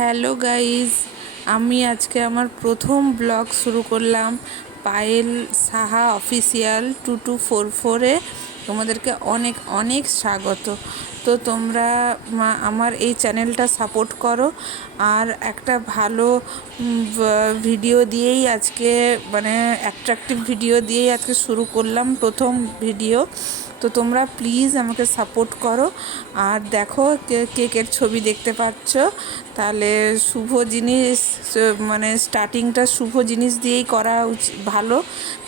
Hello guys, আমি আজকে আমার প্রথম ব্লগ শুরু করলাম পায়েল সাহা অফিসিয়াল 2244-এ। তোমাদেরকে অনেক অনেক স্বাগত। তো তোমরা আমার এই চ্যানেলটা সাপোর্ট করো। আর একটা ভালো ভিডিও দিয়েই আজকে অ্যাট্রাকটিভ ভিডিও দিয়েই আজকে শুরু করলাম প্রথম ভিডিও। তো তোমরা প্লিজ আমাকে সাপোর্ট করো। আর দেখো কেকের ছবি দেখতে পাচ্ছ, তাহলে শুভ জিনিস স্টার্টিংটা শুভ জিনিস দিয়েই করা ভালো,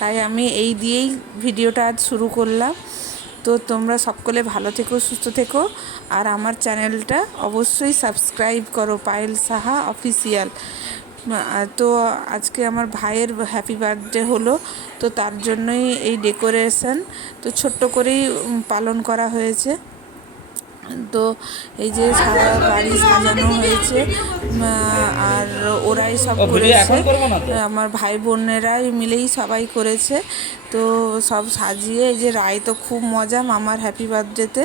তাই আমি এই দিয়েই ভিডিওটা আজ শুরু করলাম। তো তোমরা সকলে ভালো থেকো, সুস্থ থেকো, আর আমার চ্যানেলটা অবশ্যই সাবস্ক্রাইব করো, পায়েল সাহা অফিসিয়াল। তো আজকে আমার ভাইয়ের হ্যাপি বার্থডে হলো, তো তার জন্যই এই ডেকোরেশন তো ছোট্ট করেই পালন করা হয়েছে। তো এই যে সারা বাড়ি সাজানো হয়েছে, আর ওরাই সব করেছে, আমার ভাই বোনেরাই মিলেই সবাই করেছে। তো সব সাজিয়ে এই যে রায় তো খুব মজা মামার হ্যাপি বার্থডেতে।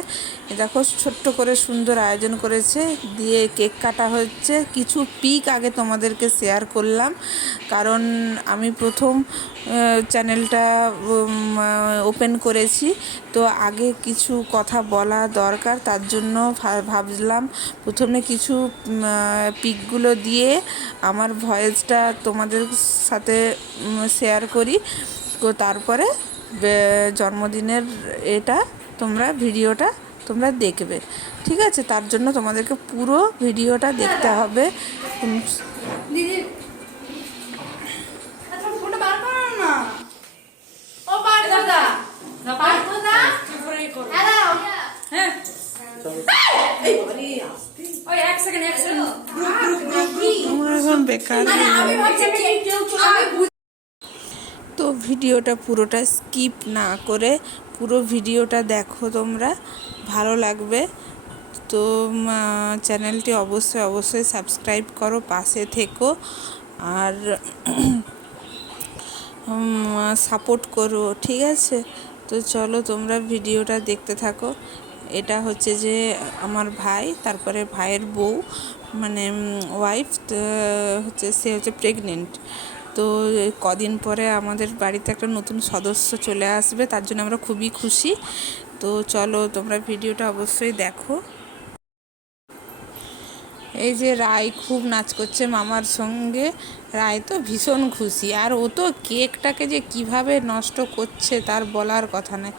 দেখো ছোট্ট করে সুন্দর আয়োজন করেছে, দিয়ে কেক কাটা হচ্ছে। কিছু পিক আগে তোমাদেরকে শেয়ার করলাম, কারণ আমি প্রথম চ্যানেলটা ওপেন করেছি, তো আগে কিছু কথা বলা দরকার, তার জন্য ভাবলাম প্রথমে কিছু পিকগুলো দিয়ে আমার ভয়েসটা তোমাদের সাথে শেয়ার করি। তো তারপরে জন্মদিনের ভিডিওটা তোমরা দেখবে, ঠিক আছে? তার জন্য তোমাদেরকে পুরো ভিডিওটা দেখতে হবে। আমার এখন বেকার। তো ভিডিওটা পুরোটা স্কিপ না করে পুরো ভিডিওটা দেখো, তোমরা ভালো লাগবে। তো চ্যানেলটি অবশ্যই সাবস্ক্রাইব করো, পাশে থেকো, আর সাপোর্ট করো, ঠিক আছে? তো চলো তোমরা ভিডিওটা দেখতে থাকো। এটা হচ্ছে যে আমার ভাই, তারপরে ভাইয়ের বউ ওয়াইফ সে হচ্ছে প্রেগনেন্ট। তো কদিন পরে আমাদের বাড়িতে একটা নতুন সদস্য চলে আসবে, তার জন্য আমরা খুবই খুশি। তো চলো তোমরা ভিডিওটা অবশ্যই দেখো। এই যে রায় খুব নাচ করছে মামার সঙ্গে, রায় তো ভীষণ খুশি। আর ও তো কেকটাকে যে কিভাবে নষ্ট করছে তার বলার কথা নয়,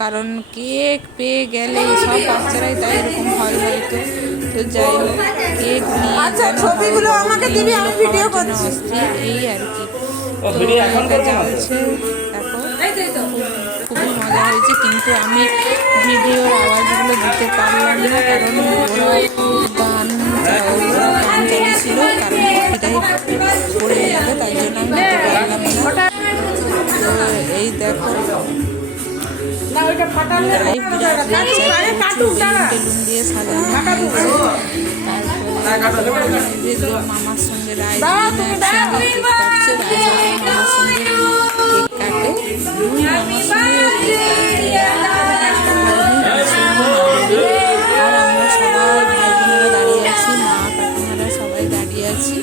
কারণ কেক পেয়ে গেলে সব বাচ্চারাই তাই এরকম হয় হয়তো। তো যাই হোক, কেক নিয়ে ছবিগুলো আমাকে দিবি, আমি ভিডিও করছি, এই আর কি। তো এটা জ্বালছে, দেখো খুবই মজা হয়েছে, কিন্তু আমি ভিডিওর আওয়াজগুলো দিতে পারলাম না, কারণ গান চালিয়েছিল, কারণ কপিরাইট পড়ে যাবে, তাই জন্য আমি দিতে পারলাম না। তো এই দেখো বেলুন দিয়ে সাজানো হয়েছে। তারপরে মামার সঙ্গে রায় একসঙ্গে কেক কাটছে, মামার সঙ্গে কেক কাটে, দুই মামার সঙ্গে আর আমরা সবাই ভাই বোনেরা দাঁড়িয়ে আছি, মা কাকিমারা সবাই দাঁড়িয়ে আছি।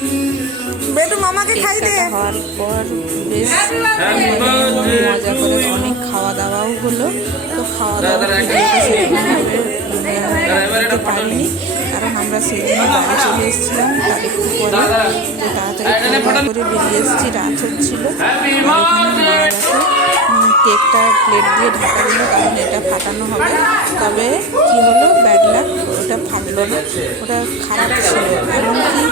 হওয়ার পর বেশ মজা করে অনেক খাওয়া দাওয়াও হলো। তো খাওয়া দাওয়া দিতে পারিনি, কারণ আমরা সেদিন বাড়ি চলে এসেছিলাম তার একটু পরে। তো তাড়াতাড়ি করে বেরিয়ে এসেছি, রাত হচ্ছিল। কেকটা প্লেট দিয়ে ঢাকা দিল, কারণ এটা ফাটানো হবে। তবে কি হলো, ব্যাড লাক, ওটা ফাটলো না, ওটা খারাপ ছিল। এমনকি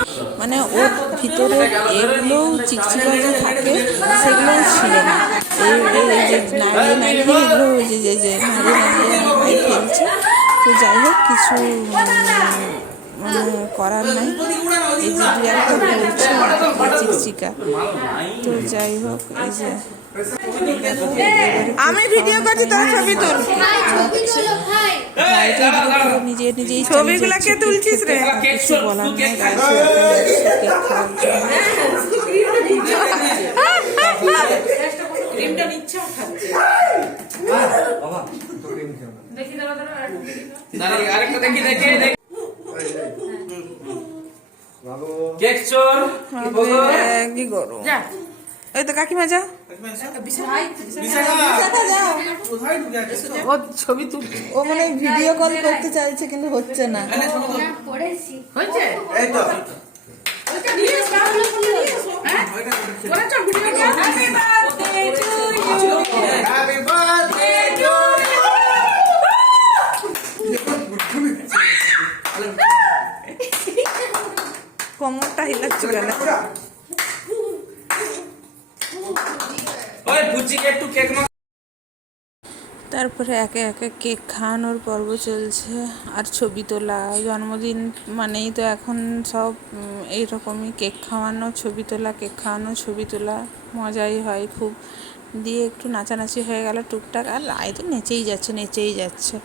ওর ভিতরে এগুলোও চিকচিকা যে থাকে সেগুলোও ছিল না। এই যে নাড়িয়ে এগুলো যে নাড়িয়ে ভাই ফেলছে। তো যাই হোক, কিছু করার নাই, এই যে দু একটা বলছে চিকচিকা। তো যাই হোক, এই যে আমি ভিডিও করছি, তোর ছবি তুল, নিজেই ছবিগুলোকে তুলছিস রে, কিছু বলার নাই। কেক চোর কি করো এই তো কাকিমা যা ও ছবি তুল ও মানে ভিডিও কল করতে চাইছে কিন্তু হচ্ছে না কোমরটা হিলাচ্ছ কেন তারপরে একে একে কেক খাওয়ানোর পর্ব চলছে আর ছবি তোলা জন্মদিন মানেই তো এখন সব এইরকমই কেক খাওয়ানো ছবি তোলা কেক খাওয়ানো ছবি তোলা মজাই হয় খুব দিয়ে একটু নাচানাচি হয়ে গেল টুকটাক আর আয় তো নেচেই যাচ্ছে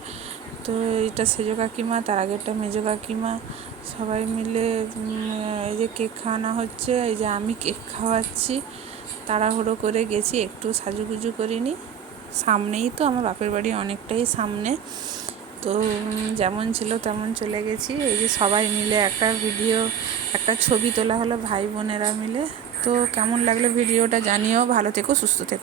তো এটা সেজো কাকিমা তার আগেরটা মেজো কাকিমা সবাই মিলে এই যে কেক খাওয়ানো হচ্ছে এই যে আমি কেক খাওয়াচ্ছি তাড়াহুড়ো করে গেছি একটু সাজুগুজু করিনি সামনেই তো আমার বাপের বাড়ি অনেকটাই সামনে তো যেমন ছিল তেমন চলে গেছি এই যে সবাই মিলে একটা ছবি তোলা হলো ভাই বোনেরা মিলে তো কেমন লাগলো ভিডিওটা জানিও ভালো থেকো সুস্থ থেকো